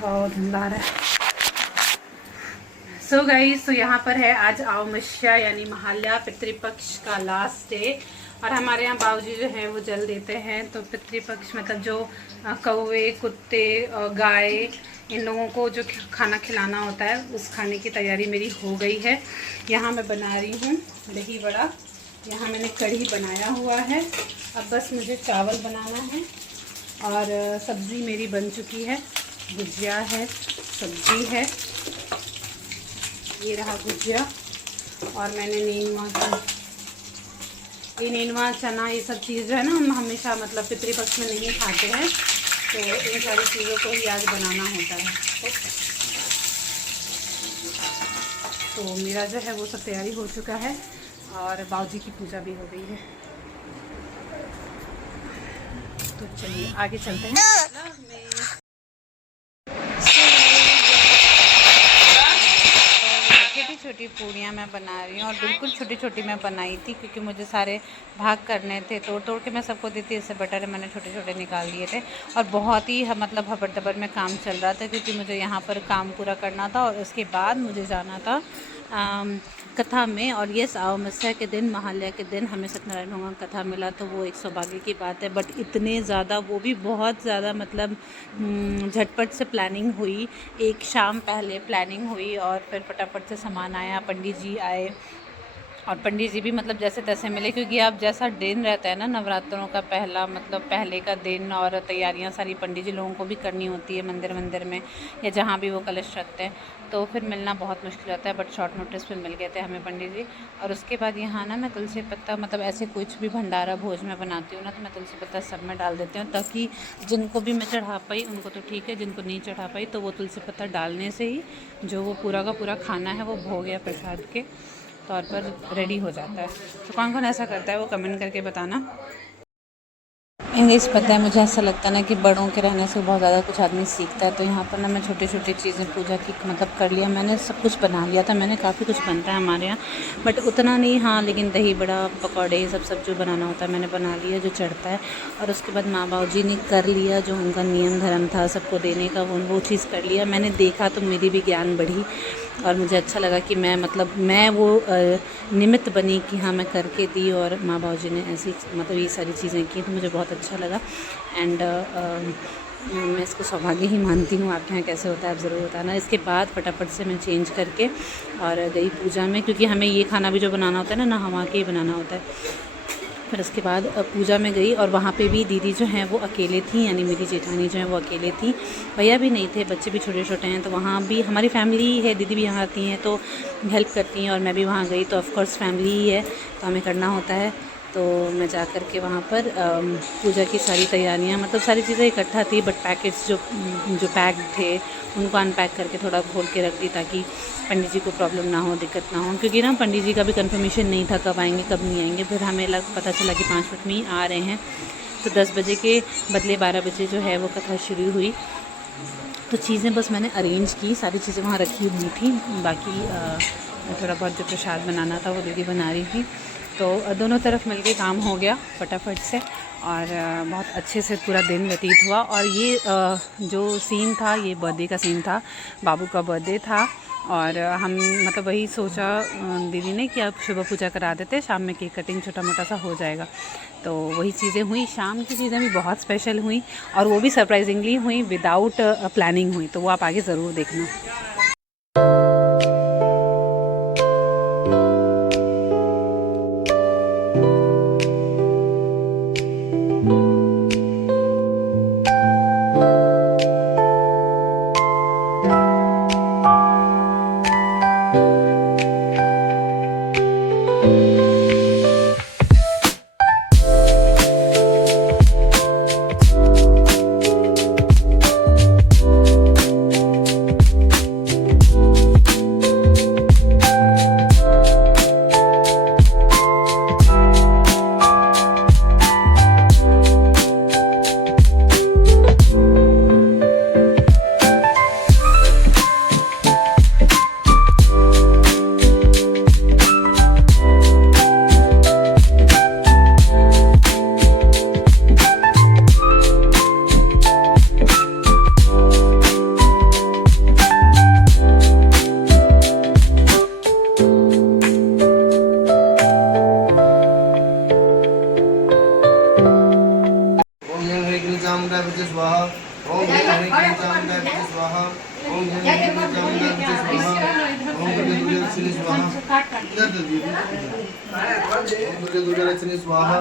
बहुत धुंध आ रहा है। सो गाइस, तो यहाँ पर है आज अमावस्या यानी महालया पितृपक्ष का लास्ट डे। और हमारे यहाँ बाबूजी जो हैं वो जल देते हैं। तो पितृपक्ष मतलब जो कौवे, कुत्ते, गाय, इन लोगों को जो खाना खिलाना होता है, उस खाने की तैयारी मेरी हो गई है। यहाँ मैं बना रही हूँ दही बड़ा। यहाँ मैंने कढ़ी बनाया हुआ है। अब बस मुझे चावल बनाना है और सब्ज़ी मेरी बन चुकी है। भुजिया है, सब्ज़ी है, ये रहा भुजिया। और मैंने नेनुआ चना ये सब चीज़ जो है ना, हम हमेशा मतलब पितृपक्ष में नहीं खाते हैं, तो इन सारी चीज़ों को ही आज बनाना होता है। तो मेरा जो है वो सब तैयारी हो चुका है और बाबूजी की पूजा भी हो गई है। तो चलिए आगे चलते हैं। छोटी पूड़ियाँ मैं बना रही हूँ और बिल्कुल छोटी छोटी मैं बनाई थी क्योंकि मुझे सारे भाग करने थे। तोड़ तोड़ के मैं सबको देती, इससे बटर मैंने छोटे छोटे निकाल दिए थे। और बहुत ही मतलब हबर दबर में काम चल रहा था क्योंकि मुझे यहाँ पर काम पूरा करना था और उसके बाद मुझे जाना था कथा में। और ये अमावस्या के दिन, महालया के दिन हमें सत्यनारायण भगवान कथा मिला, तो वो एक सौभाग्य की बात है। बट इतने ज़्यादा, वो भी बहुत ज़्यादा मतलब झटपट से प्लानिंग हुई। एक शाम पहले प्लानिंग हुई और फिर फटाफट से सामान आया, पंडित जी आए और पंडित जी भी मतलब जैसे तैसे मिले क्योंकि अब जैसा दिन रहता है ना नवरात्रों का पहला, मतलब पहले का दिन, और तैयारियां सारी पंडित जी लोगों को भी करनी होती है मंदिर में या जहाँ भी वो कलश रखते हैं, तो फिर मिलना बहुत मुश्किल होता है। बट शॉर्ट नोटिस पे मिल गए थे हमें पंडित जी। और उसके बाद यहाँ ना मैं तुलसी पत्ता, मतलब ऐसे कुछ भी भंडारा भोज में बनाती हूँ ना, तो मैं तुलसी पत्ता सब में डाल देती हूँ ताकि जिनको भी मैं चढ़ा पाई उनको तो ठीक है, जिनको नहीं चढ़ा पाई तो वो तुलसी पत्ता डालने से ही जो वो पूरा का पूरा खाना है वो भोग या प्रसाद के तौर पर रेडी हो जाता है। तो कौन कौन ऐसा करता है वो कमेंट करके बताना। इंग्लिश पता है, मुझे ऐसा लगता है ना कि बड़ों के रहने से बहुत ज़्यादा कुछ आदमी सीखता है। तो यहाँ पर ना मैं छोटी छोटी चीज़ें पूजा की मतलब कर लिया, मैंने सब कुछ बना लिया था। मैंने काफ़ी कुछ बनता है हमारे यहाँ, बट उतना नहीं, हाँ, लेकिन दही बड़ा, पकौड़े, सब जो बनाना होता है मैंने बना लिया जो चढ़ता है। और उसके बाद माँ बाबू जी ने कर लिया जो उनका नियम धर्म था सबको देने का, वो चीज़ कर लिया। मैंने देखा तो मेरी भी ज्ञान बढ़ी और मुझे अच्छा लगा कि मैं वो निमित्त बनी कि हाँ मैं करके दी और माँ बाबू जी ने ऐसी मतलब ये सारी चीज़ें की, तो मुझे बहुत अच्छा लगा। एंड मैं इसको सौभाग्य ही मानती हूँ। आपके यहाँ कैसे होता है आप ज़रूर बताना। इसके बाद फटाफट से मैं चेंज करके और गई पूजा में, क्योंकि हमें ये खाना भी जो बनाना होता है ना नहा के ही बनाना होता है। फिर उसके बाद पूजा में गई और वहाँ पे भी दीदी जो हैं वो अकेले थी, यानी मेरी जेठानी जो है वो अकेले थी, भैया भी नहीं थे, बच्चे भी छोटे छोटे हैं। तो वहाँ भी हमारी फैमिली है, दीदी भी यहाँ आती हैं तो हेल्प करती हैं और मैं भी वहाँ गई तो ऑफ़कोर्स फैमिली ही है तो हमें करना होता है। तो मैं जा कर के वहाँ पर पूजा की सारी तैयारियाँ, मतलब सारी चीज़ें इकट्ठा थी, बट पैकेट्स जो पैक थे उनको अनपैक करके थोड़ा खोल के रख दी ताकि पंडित जी को प्रॉब्लम ना हो, दिक्कत ना हो। क्योंकि ना पंडित जी का भी कंफर्मेशन नहीं था कब आएंगे कब नहीं आएंगे। फिर हमें पता चला कि 5 मिनट में ही आ रहे हैं, तो 10 बजे के बदले 12 बजे जो है वो कथा शुरू हुई। तो चीज़ें बस मैंने अरेंज की, सारी चीज़ें वहाँ रखी हुई थी, बाकी थोड़ा बहुत जो प्रसाद बनाना था वो दीदी बना रही थी। तो दोनों तरफ मिलके काम हो गया फटाफट से और बहुत अच्छे से पूरा दिन व्यतीत हुआ। और ये जो सीन था ये बर्थडे का सीन था, बाबू का बर्थडे था और हम मतलब वही सोचा दीदी ने कि अब सुबह पूजा करा देते, शाम में केक कटिंग छोटा मोटा सा हो जाएगा। तो वही चीज़ें हुई, शाम की चीज़ें भी बहुत स्पेशल हुई और वो भी सरप्राइजिंगली हुई, विदाउट प्लानिंग हुई। तो वो आप आगे ज़रूर देखना। स्वाहा ओम दुर्गे स्वाहा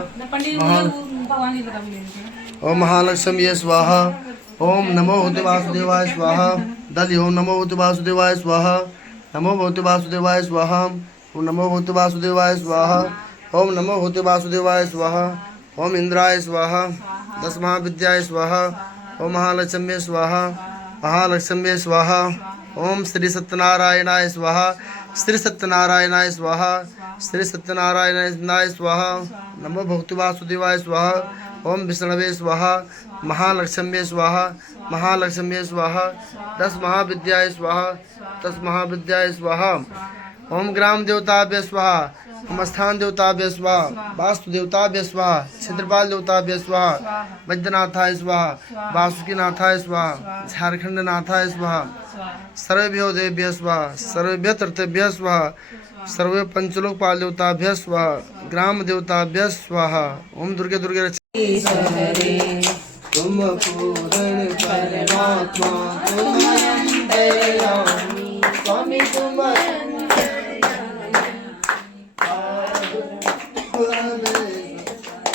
ओम महालक्ष्मी स्वाहा ओम नमो भगवते वासुदेवाय स्वाहा दल ओम नमो भगवते वासुदेवाय स्वाहा नमो भगवते वासुदेवाय स्वाहा ओम नमो भगवते वासुदेवाय स्वाहा ओम नमो भगवते वासुदेवाय स्वाहा ओम इंद्राय स्वाहा 10 महाविद्याय स्वाहा ओम महालक्ष्मी स्वाहा महालक्ष्मी स्वाहा ओम श्री सत्यनारायणाय स्वाहा श्री सत्यनारायणाय स्वाहा श्री सत्यनारायणाय स्वाहा नमो भगवते वासुदेवाय स्वाहा ओम विष्णवे स्वाहा महालक्ष्मी स्वाहा महालक्ष्मी स्वाहा 10 महाविद्याय स्वाहा 10 महाविद्याय स्वाहा ओम ग्राम देवताभ्य स्वाहा ओम स्थान देवताभ्य स्वाहा वास्तु देवताभ्य स्वाहा क्षेत्रपाल देवताभ्य स्वाहा वैद्यनाथाय स्वाहा वासुकीनाथाय स्वाहा झारखंड नाथाय स्वाहा सर्वेभ्यो देवेभ्य स्वाहा सर्वेभ्य तीर्थेभ्य स्वाहा सर्वे पंचलोकपाल देवताभ्य स्वाहा ग्राम देवताभ्य स्वाहा ओम दुर्गे दुर्गे तुम पूर्ण परमात्मा तुम अंतर्यामी स्वामी तुम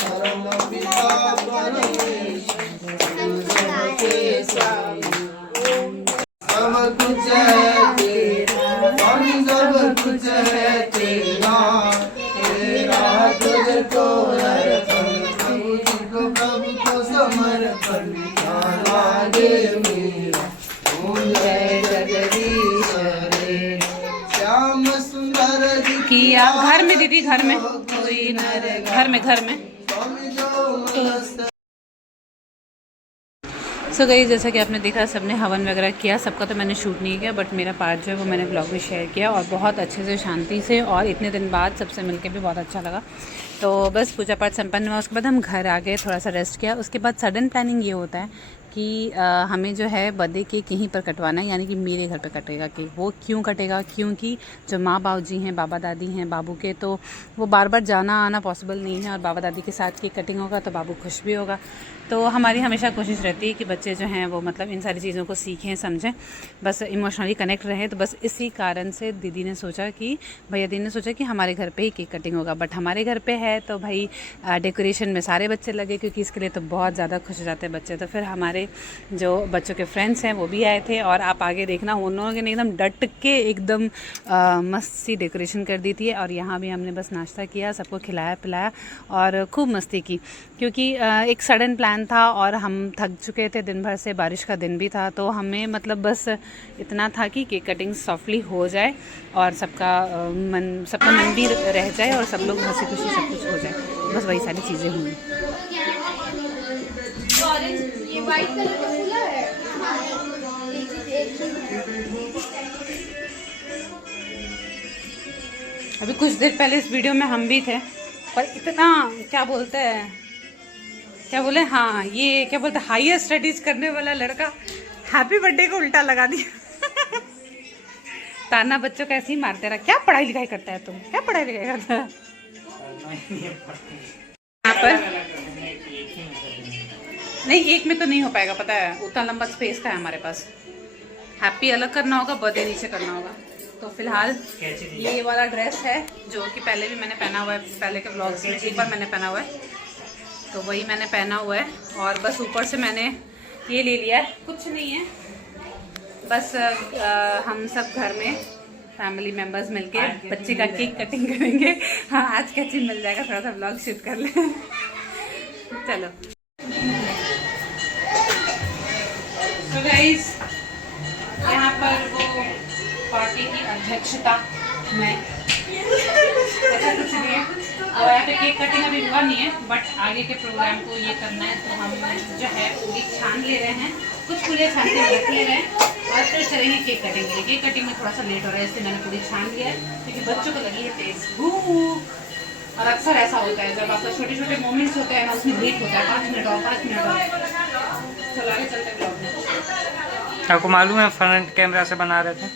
परम पिता सब कुछ है स्वामी सब कुछ है तेरा तेरा तुझको अर्पण तुझको प्रभु को समर्पण लागे मेरा ओम जय जगदीश रे श्याम सुंदर किया घर में दीदी घर में कोई नर घर में स्वामी जो मस्त सो गई जैसा कि आपने देखा सबने हवन वगैरह किया। सबका तो मैंने शूट नहीं किया बट मेरा पार्ट जो है वो मैंने ब्लॉग में शेयर किया और बहुत अच्छे से शांति से और इतने दिन बाद सबसे मिलके भी बहुत अच्छा लगा। तो बस पूजा पाठ संपन्न हुआ, उसके बाद हम घर आ गए, थोड़ा सा रेस्ट किया। उसके बाद सडन प्लानिंग ये होता है कि हमें जो है बर्थडे केक यहीं पर कटवाना है, यानी कि मेरे घर पे कटेगा केक। वो क्यों कटेगा? क्योंकि जो माँ बाबू जी हैं, बाबा दादी हैं बाबू के, तो वो बार बार जाना आना पॉसिबल नहीं है और बाबा दादी के साथ केक कटिंग होगा तो बाबू खुश भी होगा। तो हमारी हमेशा कोशिश रहती है कि बच्चे जो हैं वो मतलब इन सारी चीज़ों को सीखें, समझें, बस इमोशनली कनेक्ट रहें। तो बस इसी कारण से दीदी ने सोचा कि भैया दीदी ने सोचा कि हमारे घर पे ही केक कटिंग होगा। बट हमारे घर पे है तो भाई डेकोरेशन में सारे बच्चे लगे, क्योंकि इसके लिए तो बहुत ज़्यादा खुश हो जाते हैं बच्चे। तो फिर हमारे जो बच्चों के फ्रेंड्स हैं वो भी आए थे और आप आगे देखना उन्होंने एकदम डट के एकदम मस्त सी डेकोरेशन कर दी थी। और यहाँ भी हमने बस नाश्ता किया, सबको खिलाया पिलाया और खूब मस्ती की, क्योंकि एक सडन प्लान था और हम थक चुके थे, दिन भर से बारिश का दिन भी था। तो हमें मतलब बस इतना था कि केक कटिंग सॉफ्टली हो जाए और सबका मन भी रह जाए और सब लोग हंसी खुशी सब कुछ हो जाए, बस वही सारी चीज़ें हुई। ये वाइट कलर का फूला है। अभी कुछ देर पहले इस वीडियो में हम भी थे, पर इतना क्या बोलते हैं, क्या बोले, हाँ ये क्या बोलते हैं, हायर स्टडीज करने वाला लड़का हैप्पी बर्थडे को उल्टा लगा दिया। ताना बच्चों का ऐसे ही मारते रहा। क्या पढ़ाई लिखाई करता है तुम, क्या पढ़ाई लिखाई करता है? यहाँ पर नहीं, एक में तो नहीं हो पाएगा, पता है उतना लंबा स्पेस का है हमारे पास। हैप्पी अलग करना होगा, बर्थडे नीचे करना होगा। तो फिलहाल ये वाला ड्रेस है जो कि पहले भी मैंने पहना हुआ है, पहले के व्लॉग्स में एक बार मैंने पहना हुआ है, तो वही मैंने पहना हुआ है। और बस ऊपर से मैंने ये ले लिया है, कुछ नहीं है, बस हम सब घर में फैमिली मेम्बर्स मिलके बच्चे का केक कटिंग करेंगे। हाँ आज क्या चीज़ मिल जाएगा, थोड़ा सा व्लॉग शूट कर ले। चलो तो गाइस, यहाँ पर वो पार्टी की अध्यक्षता मैं, ऐसा कुछ नहीं है। और यहाँ पे केक कटिंग अभी हुआ नहीं है, बट आगे के प्रोग्राम को ये करना है, तो हम जो है पूरी छान ले रहे हैं, कुछ पूरे छान के रख ले रहे हैं और फिर चलेंगे केक कटिंग के लिए। केक कटिंग में थोड़ा सा लेट हो रहा है, इसलिए मैंने पूरी छान लिया है, क्योंकि बच्चों को लगी है तेज भूख। और अक्सर ऐसा होता है जब आपका छोटे छोटे मोमेंट्स होते हैं ना, उसमें लेट होता है, 5 मिनट और 5 मिनट और। चलो आगे चलते ब्लॉग में। आपको मालूम है फ्रंट कैमरा से बना रहे थे?